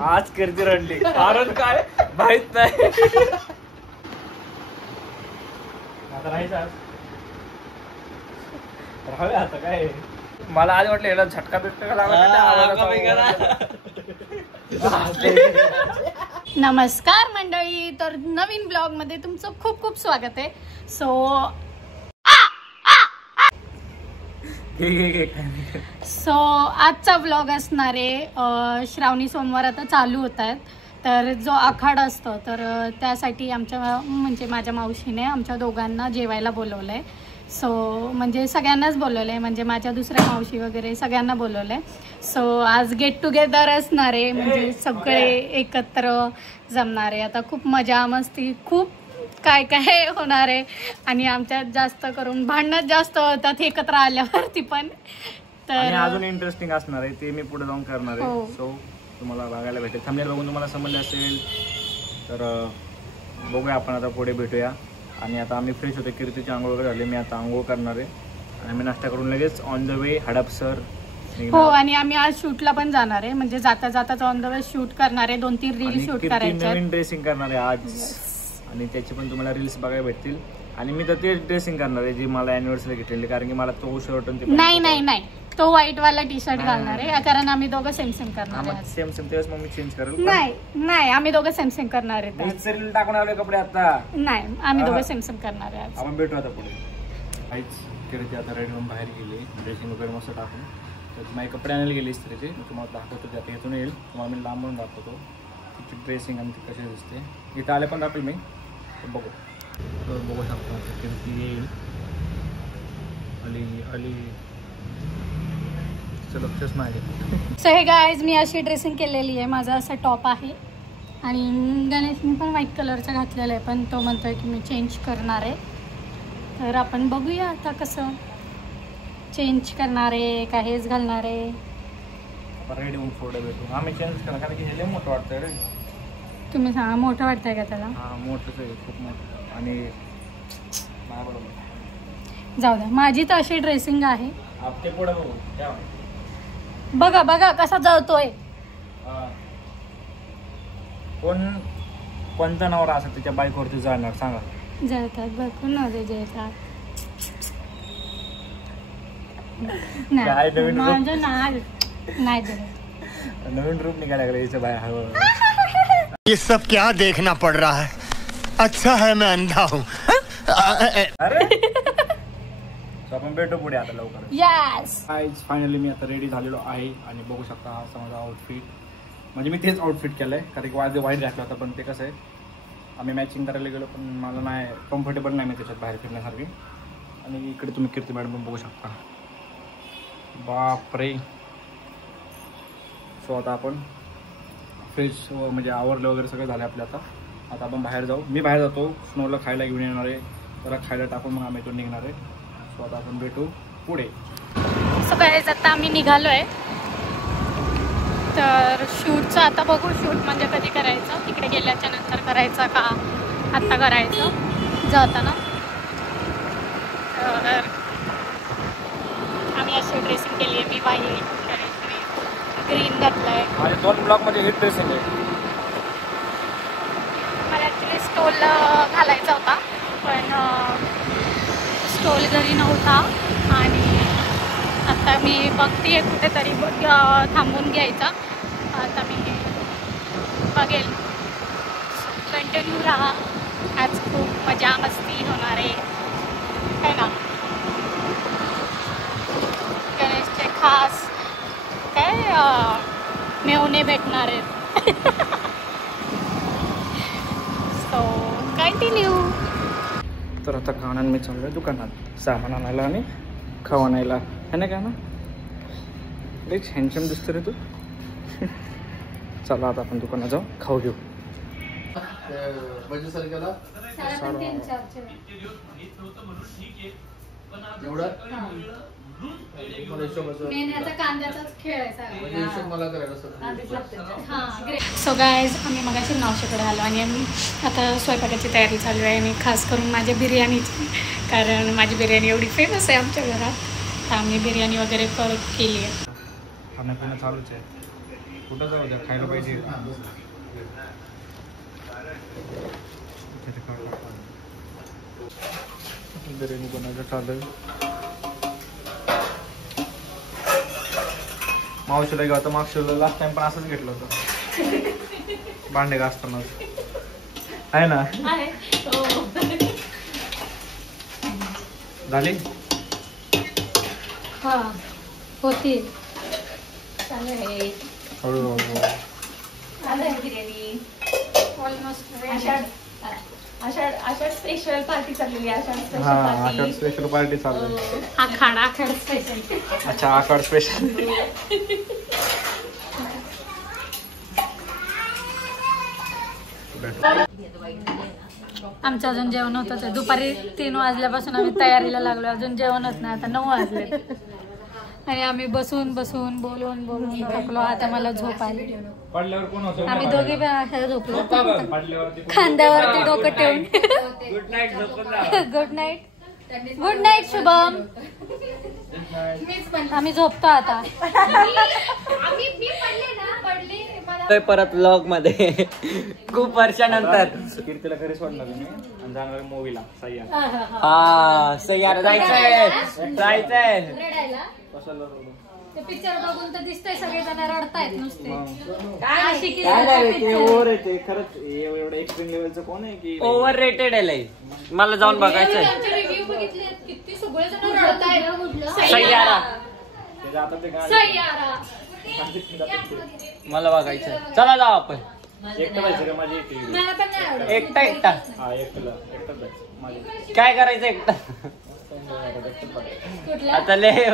आज कीर्ती रडली, कारण काय माहित नाही. आता राहायचं आता काय, मला आज वाटलं याला झटका बिटका लागला. नमस्कार मंडळी, तर नवीन ब्लॉग मध्ये तुमचं खूप खूप स्वागत आहे. सो आजचा ब्लॉग असणार आहे, श्रावणी सोमवार आता चालू होत आहेत, तर जो आखाडा असतो तर त्यासाठी आमच्या म्हणजे माझ्या मावशीने आमच्या दोघांना जेवायला बोलवलं आहे. सो म्हणजे सगळ्यांनाच बोलवलं आहे, म्हणजे माझ्या दुसऱ्या मावशी वगैरे सगळ्यांना बोलवलं आहे. सो आज गेट टुगेदर असणार आहे, म्हणजे सगळे एकत्र जमणार आहे. आता खूप मजा मस्ती खूप काय काय होणार आहे आणि आमच्यात जास्त करून भांडणं जास्त होतात एकत्र आल्यावरती पण. तर अजून इंटरेस्टिंग असणार आहे ते मी पुढे जाऊन करणार आहे. सो तुम्हाला बघायला भेटेल, थंबनेल बघून तुम्हाला समजलं असेल तर बघूया आपण. आता पुढे भेटूया. आणि आता आम्ही फ्रेश होते, कीर्तीची आंघोळ वगैरे झाली, मी आता आंघोळ करणार आहे आणि आम्ही नाश्ता करून लगेच ऑन द वे हडपसर. हो, आणि आम्ही आज शूटला पण जाणार आहे, म्हणजे जाता जाताच ऑन द वे शूट करणार आहे, 2-3 रील शूट करायचे. नवीन ड्रेसिंग करणार आहे आज आणि त्याची पण तुम्हाला रील्स बघायला भेटतील. आणि मी तर ते ड्रेसिंग करणार आहे जी मला अॅनिव्हर्सरी घेतलेली, कारण की मला तो शर्ट नाही तो व्हाईट वाला टी शर्ट घालणार आहे, कारण आम्ही दोघं सेम करणार आहे. सेम तेच मग मी चेंज करेल. नाही आम्ही दोघं सेम करणार आहे. टाकून आले कपडे आता. नाही, आम्ही दोघं सेम करणार आहे. आपण भेटू आता पुढे. काहीच कीर्ती आता रेडी होऊन बाहेर गेली, ड्रेसिंग वगैरे मस्त टाकून. तर माझे कपडे आणायला गेली इस्त्रीचे, तुम्हाला दाखवतो. आता इथून येईल, तुम्हाला मी लांबून दाखवतो तिची ड्रेसिंग आणि ती कशी दिसते. इथं आले पण दाखवेल मी, बघू शकतो. कीर्ती येईल, आली लक्षच नाही. सो हे गाईज, मी अशी ड्रेसिंग केलेली आहे. माझा असा टॉप आहे आणि गणेशने पण व्हाईट कलरचा घातलेला आहे, पण तो म्हणतोय की मी चेंज करणार आहे. तर आपण बघूया आता कसं चेंज करणार आहे का हेच घालणार आहे. रेडी होऊन पुढे भेटू. आम्ही चेंज करणार, कारण की हे मोठं वाटतंय रे. तुम्ही सांगा, मोठं वाटतंय का त्याला? हां, मोठंच आहे, खूप मोठं. आणि जाऊ द्या, माझी तर अशी ड्रेसिंग आहे. आपटे पुढे बघू, बघा कसा जळतोय. कोणता नवरा असं त्याच्या बाईकवरती जाणार सांगा? जळतात भरपूर नवरे जळतात. नवीन रूप निघायला लागलं बाय. ये सब क्या देखना पड़ रहा है? अच्छा है मैं अंधा हूँ. अरे आपण भेटू पुढे आता लवकर. यस, फायनली मी आता रेडी झालेलो आहे आणि बघू शकता हा माझा आउटफिट. म्हणजे मी तेच आउटफिट केलं आहे, कारण की वाईट घातलं होतं, पण ते कसं आहे आम्ही मॅचिंग करायला गेलो, पण मला नाही कम्फर्टेबल नाही मी त्याच्यात बाहेर फिरण्यासारखी. आणि इकडे तुम्ही कीर्ती मॅडम पण बघू शकता. बापरे. सो आता आपण फ्रेश म्हणजे आवरलं वगैरे सगळं झालं आपलं. आता आपण बाहेर जाऊ. मी बाहेर जातो, स्नोला खायला घेऊन येणार आहे, त्याला खायला टाकून मग आम्ही इथून निघणार आहे. सो आता आपण भेटू पुढे. सो गाईज, आता आम्ही निघालो आहे. तर शूटचं आता बघू, शूट म्हणजे कधी करायचं, तिकडे गेल्याच्या नंतर करायचं का आत्ता करायचं जाताना. तर आम्ही अशी ड्रेसिंग केली आहे. मी व्हाईट, ग्रीन घातलं आहे. आणि 2 ब्लॉकमध्ये हिट ड्रेसिंग आहे. मला ॲक्च्युली स्टोल घालायचा होता, पण स्टोल घरी नव्हता आणि आता मी बघते कुठेतरी थांबून घ्यायचा. आता मी बघेल. कंटिन्यू राहा, आज खूप मजा मस्ती होणार आहे ना. गणेशचे खास काय मेवणे भेटणार आहेत. So continue. तर आता खाण्याला मी चाललो आहे दुकानात, सामान आणायला आणि खाऊ आणायला. है ना, काय ना लईच हँडसम दिसतो रे तू. चला आता आपण दुकानात जाऊ, खाऊ घेऊ. सो गाईज, आम्ही मगाशी नावशेकडे आलो आणि आम्ही आता स्वयंपाकाची तयारी चालू आहे, आणि खास करून माझ्या बिर्याणीची, कारण माझी बिर्याणी एवढी फेमस आहे आमच्या घरात. तर आम्ही बिर्याणी वगैरे केली आहे. खाणं पिणं चालूच आहे. कुठं जाऊ द्या, खायला पाहिजे. बिर्याणी बनवायचं चालू आहे. मावशीला घेऊ आता. मावशीला लास्ट टाइम पण असंच घेतलं होतं भांडे घासताना. आहे ना? झाली हा होती. हळूहळू. बिर्याणी ऑलमोस्ट आषाढ स्पेशल पार्टी चाललेली आहे. हा, आखाड स्पेशल पार्टी चालू आहे. आखाड स्पेशल. अच्छा, आखाड स्पेशल. आमचं अजून जेवण होतं. ते दुपारी 3 वाजल्यापासून आम्ही तयारीला लागलो. अजून जेवणच नाही. आता 9 वाजले आणि आम्ही बसून बोलून थकलो. आता मला झोप आली. पडल्यावर कोण होतं? आम्ही दोघे पण अशा झोपलो खांद्यावरती डोकं ठेवून. Good night. Good night Shubham. आम्ही झोपतो आता. परत व्लॉग मध्ये खूप वर्षानंतर कीर्तीला घरी सोडणार मी आणि जाणार मूवीला सह्याद्री. हा सह्याद्री जायचंय. कशाला रडू? ते पिक्चर बघून तर दिसतंय सगळेजण रडतायत नुसते. ओव्हर येते खरंच. एवढं एक्स्ट्रीम लेवलचं कोण आहे की ओव्हर रेटेड आहे लई. मला जाऊन बघायचंय. रिव्ह्यू बघितले किती सगळेजण रडतायत. सह्याद्री. मला बघायचंय. चला जाऊ आपण. एकटं जायचं का? माझी एकटी. मला पण नाही आवडत. एकटा हा, एकटंच जायचं माझी. काय करायचं एकटा? कुठला? आता लय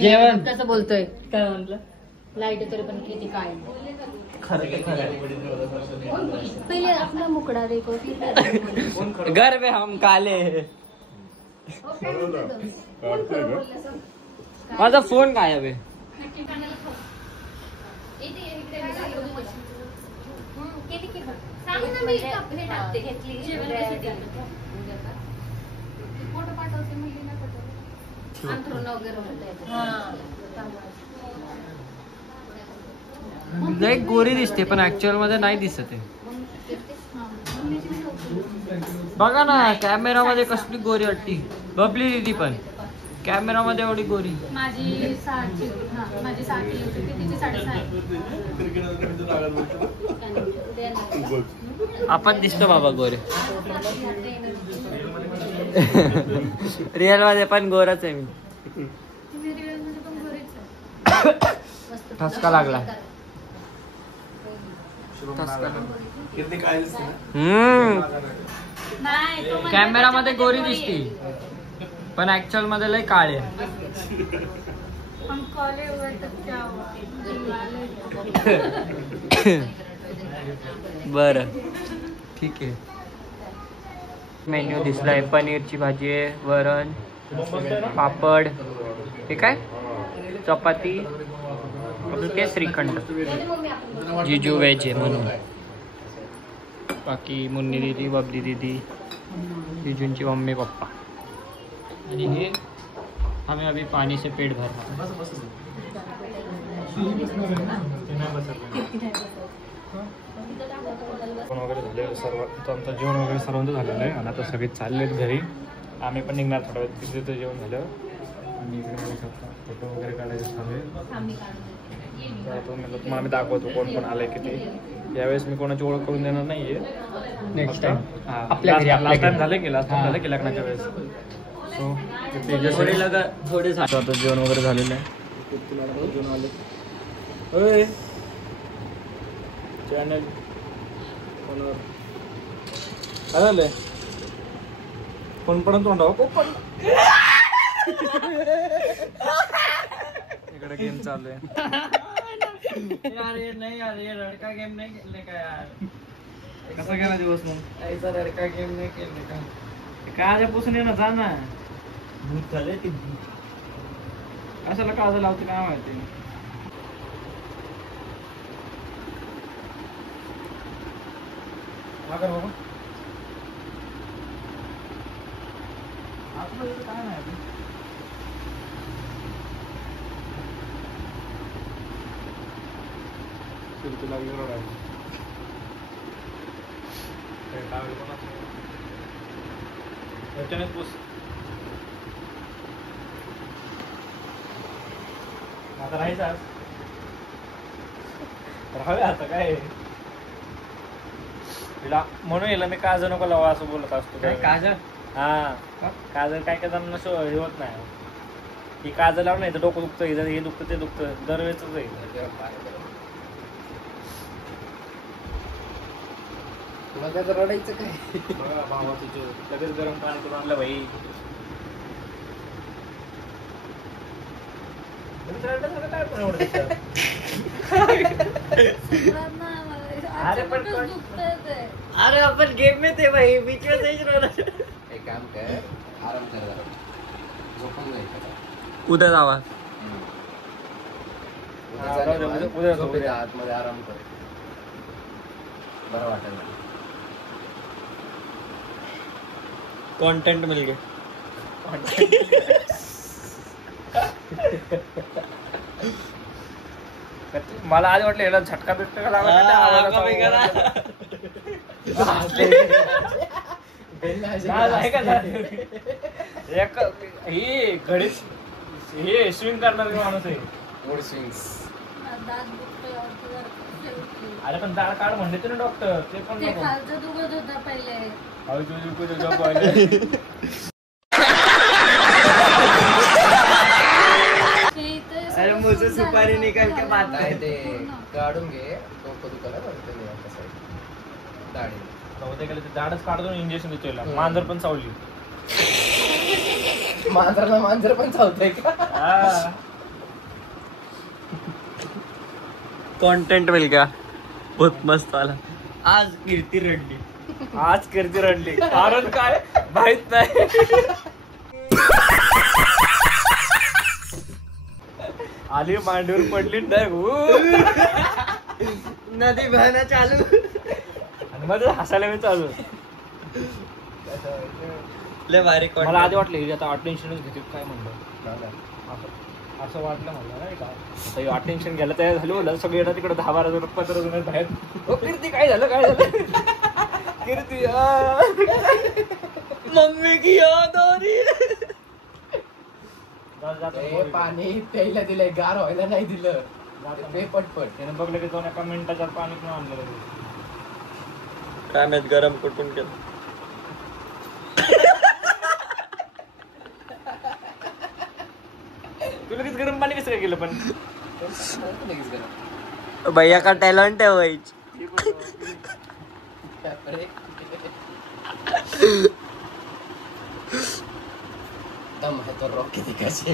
जेवण कसं बोलतोय? काय म्हटलं? लाईट तरी पण किती काय. पहिले आपला मुकडा देखो. घर में हम काले. माझा फोन काय आहे? लय गोरी दिसते पण ऍक्च्युअल मध्ये नाही दिसत आहे. बघा ना कॅमेरामध्ये कसली गोरी वाटती. बबली दिदी पण कॅमेरामध्ये एवढी गोरी. माझी 6 माझी 6 किलो होती. तिची 6.5. आपण दिसतो बाबा गोरे. रिअल मध्ये पण गोराच आहे मी. ठसका लागला. कॅमेरा मध्ये गोरी दिसती पण ऍक्च्युअल मध्ये लय काळे. बर ठीक आहे. मेन्यू दिसलाय. पनीरची भाजी आहे, वरण, पापड, हे काय चपाती, ते श्रीखंड. जिजू व्हेज आहे म्हणून. बाकी मुन्नी दीदी, बबली दीदी, जिजूंची मम्मी पप्पा. आणि हे हमें अभी पानी से पेट भर रहा है. वगैरे झाले सर्व. आमचं जेवण वगैरे सर्वांचं झालेलं आहे आणि आता सगळे चाललेत घरी. आम्ही पण निघणार थोडं वेळ. तिथे जेवण झालं आणि इकडे फोटो वगैरे काढायचे झाले. तर आता तुम्हाला आम्ही दाखवतो कोण कोण आलंय किती. यावेळेस मी कोणाची ओळख करून देणार नाहीये. नेक्स्ट टाइम लास्ट टाइम झालं की लग्नाच्या वेळेस. सो आता जेवण वगैरे झालेलं आहे. जेवण आले चॅनल काय झालंय? फोन पण तोंडावं. इकडे गेम चालू आहे. नाही अरे लडका गेम नाही खेळले का यार. कसा गेला दिवस मग? ऐसा लडका गेम नाही खेळले का? काय आल्यापासून ये ना जा ना. भूत झाले ते. कशाला काजं लावते काय माहिती. आतमध्ये काय नाही तुला विरोध आहे पुस आता राहायचं राहावे आता काय तिला म्हणून येईल मी काजळ नको लावा असं बोलत असतो काजळ हा काजळ काय काय जणांना हे होत नाही ही काजळ लावून नाही तर डोकं दुखतं हे दुखतं ते दुखतं दरवेळेच जाईल रडायचं काय भावा तुझं लगेच गरम पाणी करून आणलं भाई काय पण एवढं अरे पण अरे अपन गेम में थे भाई बीच में सही रहा एक काम कर आराम कर जरा झोपून जायचं उद्या जावा उद्या झोपेच्या आतमध्ये आराम कर बरं वाटेल कंटेंट मिल गया मला आधी वाटलं याला झटका बिटका का हे घडीच हे स्विंग करणार माणूस आहे मूड स्विंग्स अरे पण दाळ काढ म्हणले ना डॉक्टर ते पण दुखत होता पहिले अरे मुझे सुपारी निकाल के बात नाही ते काढून घे डोकं दुखायला दाढी दाढच काढतो इंजेक्शन देतो मांजर पण चावली मांजर पण चालतंय का कंटेंट मिल गया बहुत मस्त वाला आज कीर्ती रडली आज कीर्ती रडली कारण काय माहित नाही आली मांडीवर पडली नाही नदी बहना चालू आणि मध्ये हसायला मी चालू लय भारी मला आधी वाटलं आता अटेन्शनच घेते काय म्हणलं असं वाटलं मला नाही का आता अटेन्शन घ्यायला तयार झालं बोला सगळे येतात तिकडे 10-12 जण 15 जण बाहेर हो कीर्ती काय झालं कीर्ती मम्मी की याद आ रही पाणी प्यायला दिलंय गार व्हायला नाही दिलं पे पटपट त्याने बघलं की 2 एका मिनिटाच्या पाणी पण आणलं काय माहित गरम कुठून केलं तुला किती गरम पाणी कसं काय केलं पण भैया का टैलेंट है वही दम है तो रॉक किती कसे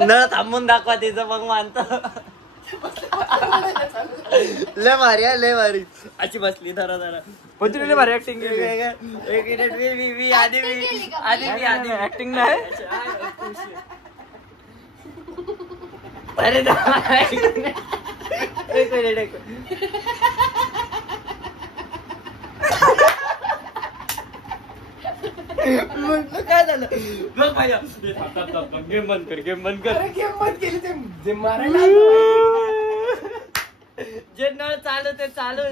न थांबून दाखवा तिचं मग मानतो लय भारी आहे लय भारी अशी बसली धरा धरा पण तुला भारी ऍक्टिंग केली एक मिनिट मी आधी ऍक्टिंग नाही अरे एक मिनिट काय झालं बघ भाई गेम बंद कर गेम बंद केली ते मारायला जे नळ चालू ते चालू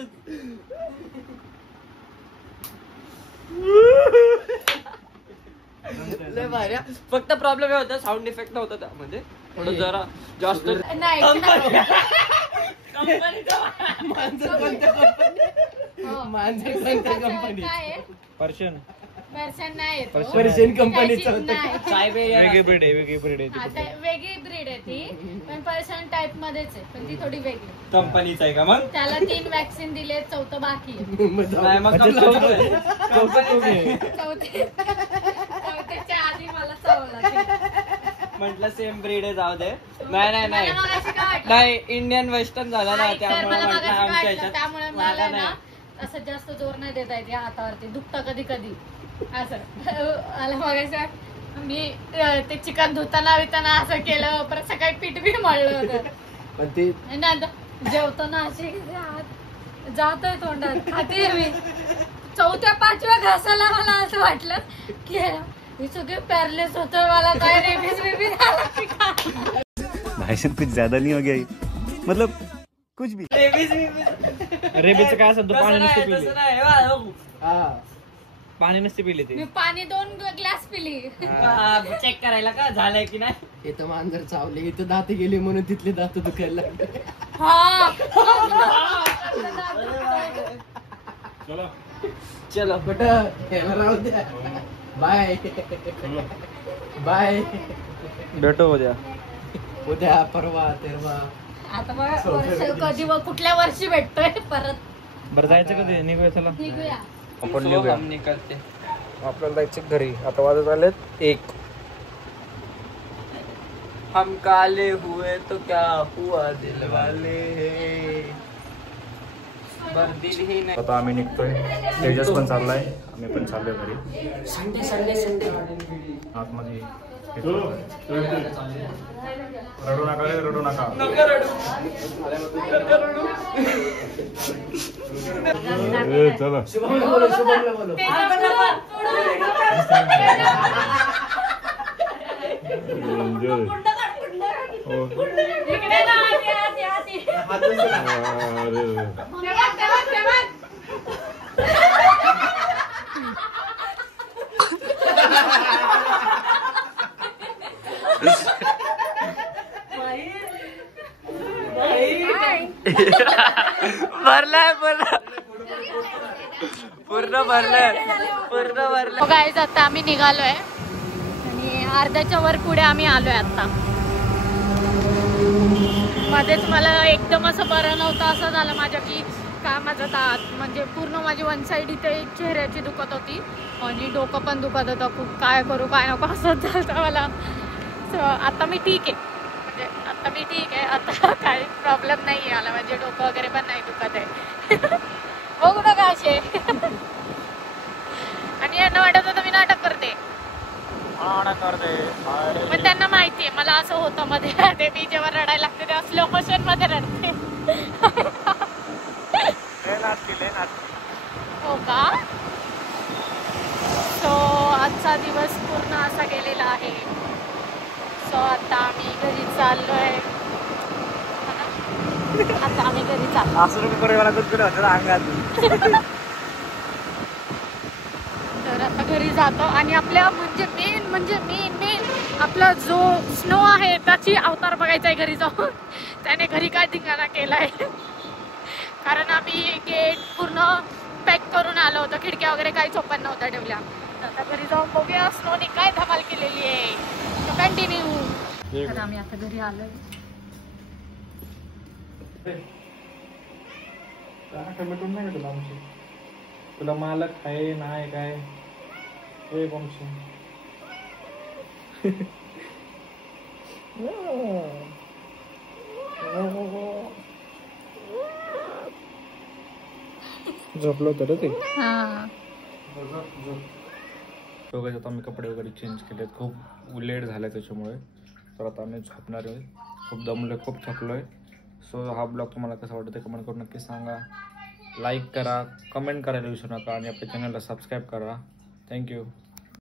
लय भारी फक्त प्रॉब्लेम हे होता साऊंड इफेक्ट नव्हता त्यामध्ये थोडं जरा जास्त पर्शियन पर्शियन कंपनीचं वेगळी ब्रीड आहे वेगळी ब्रीड आहे ती पण पर्सन टाइप मध्येच आहे पण ती थोडी वेगळी कंपनीच आहे का मग त्याला 3 वॅक्सिन दिले 4थं बाकी आहे नाही मग चौथ्याच्या आधी मला चावला म्हटलं सेम ब्रीड आहे जाऊ दे नाही इंडियन वेस्टर्न झाला ना त्यामुळे म्हटलं आमच्या ह्याच्यात त्यामुळे मला ना असं जास्त जोर नाही देता येते हातावरती दुखतं कधी कधी असं मला बघायचं मी ते चिकन धुताना विताना असं केलं परत सकाळी पीठ बी मळलं होतं जेवताना अशी जातोय तोंडात खाते मी 4थ्या 5व्या घासाला मला असं वाटलं की मी सगळे पॅरलेस होतोय मला काय रेबीज झाला भाईशन कुछ ज्यादा नहीं हो गया ये? मतलब कुछ भी रेबीचं काय असेल तर पाणी नसते पिले, पाणी नसते पिले ते. मी पाणी 2 ग्लास पिली. चेक करायला का झालंय की नाही. इथं मांजर चावले, इथं दात गेले म्हणून तिथले दात दुखायला लागले. हा चलो कुठं राहू द्या. Bye bye. भेटो उद्या. उद्या परवा तेरवा. आता बघा वर्ष कधी व कुठल्या वर्षी भेटतोय परत. बरं जायचं कधी निघूया चला. निघूया. आपण निघूया. निघते आपल्याला जायचं घरी. आता वाजत आलेत 1. हम काले हुए तो क्या हुआ दिल वाले दिल ही नाही. आता आम्ही निघतोय. तेजस पण चाललाय, आम्ही पण चाललोय घरी. Sunday Sunday Sunday. आतमध्ये रडू नका रे, रडू नका. चला शुभमला बोलो, शुभमला बोलो. इकडे ना, आधी. तेव्हा. भरलाय पूर्ण भरलाय. गाईज आता आम्ही निघालोय आणि अर्ध्याच्या वर पुढे आम्ही आलोय. आता मध्येच मला एकदम असं बरं नव्हतं, असं झालं माझ्या की का माझा दात म्हणजे पूर्ण माझी वन साईड इथे चेहऱ्याची दुखत होती आणि डोकं पण दुखत होतं खूप. काय करू काय नको असंच झालं मला. सो आता मी ठीक आहे, म्हणजे आता मी ठीक आहे. आता काही प्रॉब्लेम नाही आहे मला, म्हणजे डोकं वगैरे पण नाही दुखत आहे. बघू नका असे. आणि यांना वाटत होतं मी नाटक करते, पण त्यांना माहिती आहे मला असं होतं मध्ये. ते मी जेव्हा रडायला लागते तेव्हा स्लो मोशन मध्ये रडते. हो का? सो आजचा दिवस पूर्ण असा गेलेला आहे. सो आता आम्ही घरी चाललोय. आता आम्ही घरी चाललो. तर आता घरी जातो आणि आपल्या म्हणजे मेन आपला जो स्नो आहे त्याची अवतार बघायचा आहे घरी जाऊन. त्याने घरी काय धिंगाणा केलाय, कारण आम्ही गेट पूर्ण पॅक करून आलो होतो, खिडक्या वगैरे काहीच ओपन नव्हत्या ठेवल्या. आता घरी जाऊन बघूया स्नोने काय धमाल केलेली आहे. कंटिन्यू. तर आम्ही आता घरी आलोय. भेटून नाही तुला आमची, तुला मालक आहे नाही काय झोपलो तर ते. दोघं आता आम्ही कपडे वगैरे चेंज केलेत, खूप लेट झालाय त्याच्यामुळे. तर आता आम्ही झोपणार आहे. खूप दमलोय, खूप थकलोय. सो हा ब्लॉग तुम्हाला कसा वाटतं ते कमेंट करून नक्की सांगा. लाईक करा, कमेंट करायला विसरू नका आणि आपल्या चॅनलला सबस्क्राईब करा. थँक्यू.